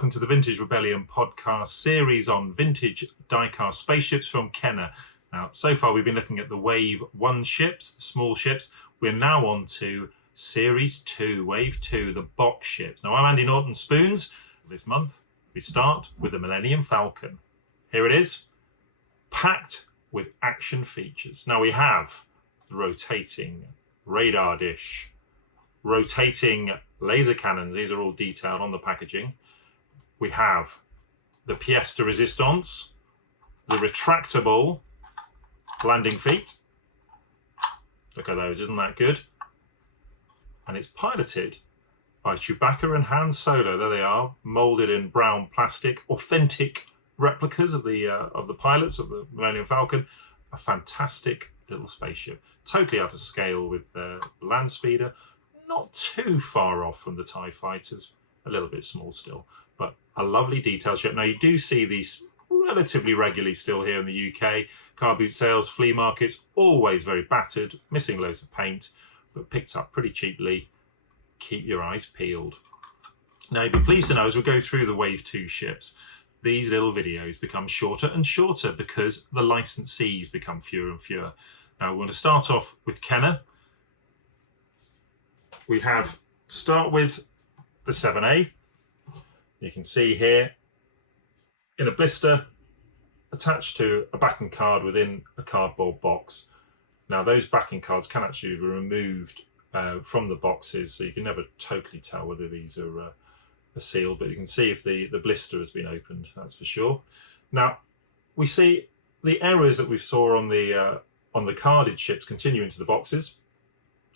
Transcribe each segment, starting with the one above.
welcome to the Vintage Rebellion podcast series on vintage diecast spaceships from Kenner. Now, so far we've been looking at the Wave 1 ships, the small ships. We're now on to Series 2, Wave 2, the box ships. Now, I'm Andy Norton-Spoons. This month, we start with the Millennium Falcon. Here it is, packed with action features. Now, we have the rotating radar dish, rotating laser cannons. These are all detailed on the packaging. We have the pièce de résistance, the retractable landing feet. Look at those, isn't that good? And it's piloted by Chewbacca and Han Solo. There they are, molded in brown plastic, authentic replicas of the pilots of the Millennium Falcon. A fantastic little spaceship, totally out of scale with the land speeder. Not too far off from the TIE fighters, a little bit small still, but a lovely detailed ship. Now, you do see these relatively regularly still here in the UK. Car boot sales, flea markets, always very battered, missing loads of paint, but picked up pretty cheaply. Keep your eyes peeled. Now, you'll be pleased to know as we go through the Wave 2 ships, these little videos become shorter and shorter because the licensees become fewer and fewer. Now, we're going to start off with Kenner. We have to start with the 7A. You can see here in a blister attached to a backing card within a cardboard box. Now, those backing cards can actually be removed from the boxes, so you can never totally tell whether these are sealed, but you can see if the blister has been opened, that's for sure. Now, we see the errors that we saw on the carded ships continue into the boxes.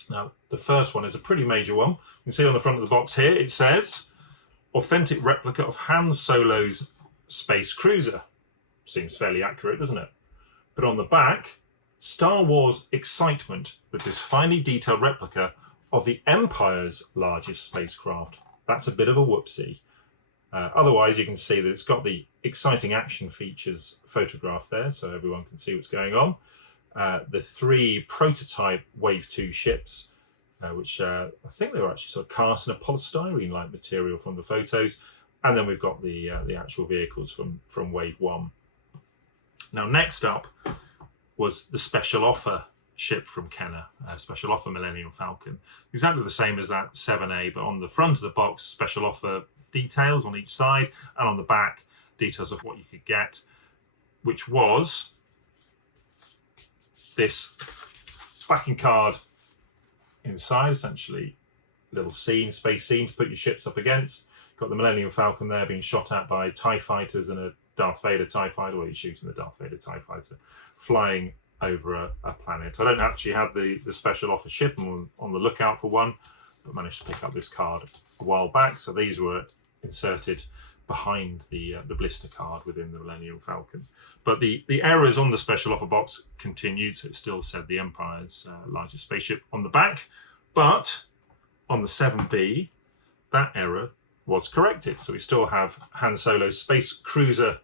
Now, the first one is a pretty major one. You can see on the front of the box here, it says, authentic replica of Han Solo's space cruiser. Seems fairly accurate, doesn't it? But on the back, Star Wars excitement with this finely detailed replica of the Empire's largest spacecraft. That's a bit of a whoopsie. Otherwise, you can see that it's got the exciting action features photographed there, so everyone can see what's going on. The 3 prototype Wave 2 ships, which I think they were actually sort of cast in a polystyrene-like material from the photos. And then we've got the actual vehicles from Wave 1. Now, next up was the special offer ship from Kenner, special offer Millennium Falcon. Exactly the same as that 7A, but on the front of the box, special offer details on each side, and on the back, details of what you could get, which was this backing card inside, essentially a little scene, space scene to put your ships up against. Got the Millennium Falcon there being shot at by TIE fighters and a Darth Vader TIE fighter, or you're shooting the Darth Vader TIE fighter, flying over a planet. I don't actually have the special offer ship. I'm on the lookout for one, but managed to pick up this card a while back. So these were inserted behind the blister card within the Millennium Falcon. But the errors on the special offer box continued, so it still said the Empire's largest spaceship on the back. But on the 7B, that error was corrected. So we still have Han Solo's space cruiser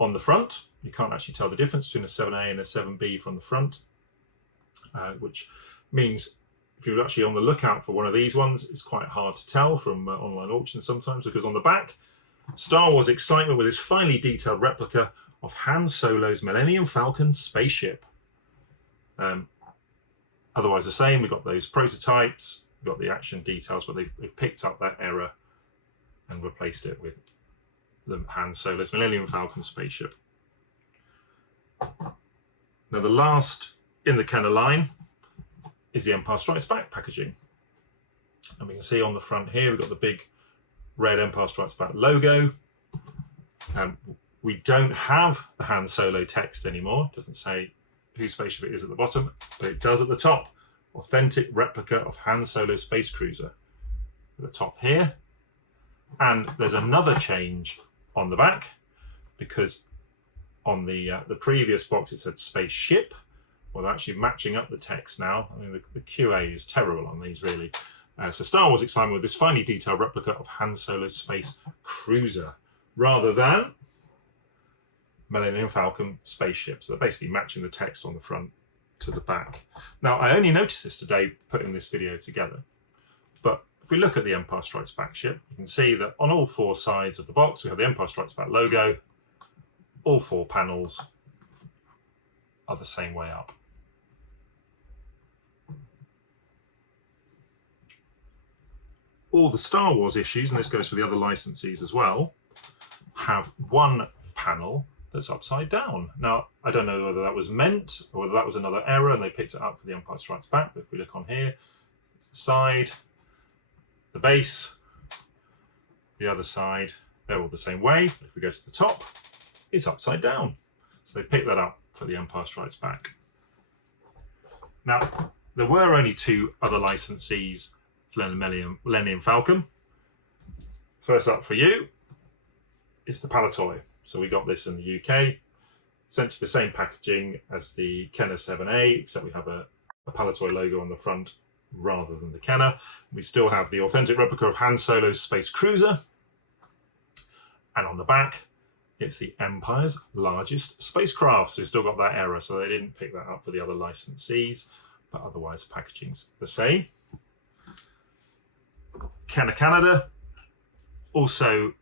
on the front. You can't actually tell the difference between a 7A and a 7B from the front, which means if you're actually on the lookout for one of these ones, it's quite hard to tell from online auctions sometimes, because on the back, Star Wars excitement with this finely detailed replica of Han Solo's Millennium Falcon spaceship. Otherwise the same, we've got those prototypes, we've got the action details, but they've picked up that error and replaced it with the Han Solo's Millennium Falcon spaceship. Now, the last in the Kenner line is the Empire Strikes Back packaging. And we can see on the front here, we've got the big red Empire Strikes Back logo. We don't have the Han Solo text anymore. It doesn't say whose spaceship it is at the bottom, but it does at the top. Authentic replica of Han Solo's space cruiser at the top here. And there's another change on the back, because on the previous box it said spaceship. Well, they're actually matching up the text now. I mean, the QA is terrible on these, really. So Star Wars excitement with this finely detailed replica of Han Solo's space cruiser, rather than Millennium Falcon spaceship. So they're basically matching the text on the front to the back. Now, I only noticed this today putting this video together, but if we look at the Empire Strikes Back ship, you can see that on all 4 sides of the box, we have the Empire Strikes Back logo. All 4 panels are the same way up. All the Star Wars issues, and this goes for the other licensees as well, have one panel that's upside down. Now, I don't know whether that was meant or whether that was another error and they picked it up for the Empire Strikes Back, but if we look on here, it's the side, the base, the other side, they're all the same way. If we go to the top, it's upside down. So they picked that up for the Empire Strikes Back. Now, there were only 2 other licensees for the Millennium Falcon. First up for you is the Palatoy. So we got this in the UK. Essentially the same packaging as the Kenner 7A, except we have a Palatoy logo on the front rather than the Kenner. We still have the authentic replica of Han Solo's Space Cruiser. And on the back, it's the Empire's largest spacecraft. So we've still got that error, so they didn't pick that up for the other licensees, but otherwise packaging's the same. Kenner Canada also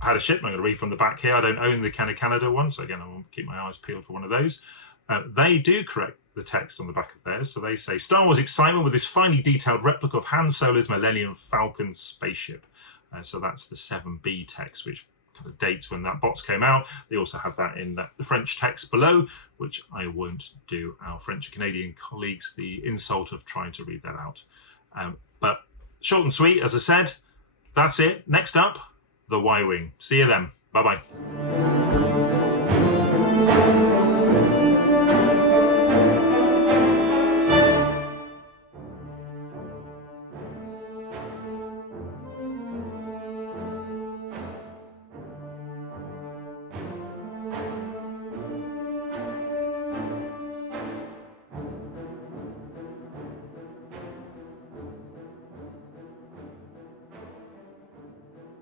had a ship. I'm going to read from the back here. I don't own the Kenner Canada one, so again, I will keep my eyes peeled for one of those. They do correct the text on the back of theirs. So they say, Star Wars excitement with this finely detailed replica of Han Solo's Millennium Falcon spaceship. So that's the 7B text, which kind of dates when that box came out. They also have that in the French text below, which I won't do our French and Canadian colleagues the insult of trying to read that out. But short and sweet, as I said, that's it. Next up, the Y-Wing. See you then. Bye-bye.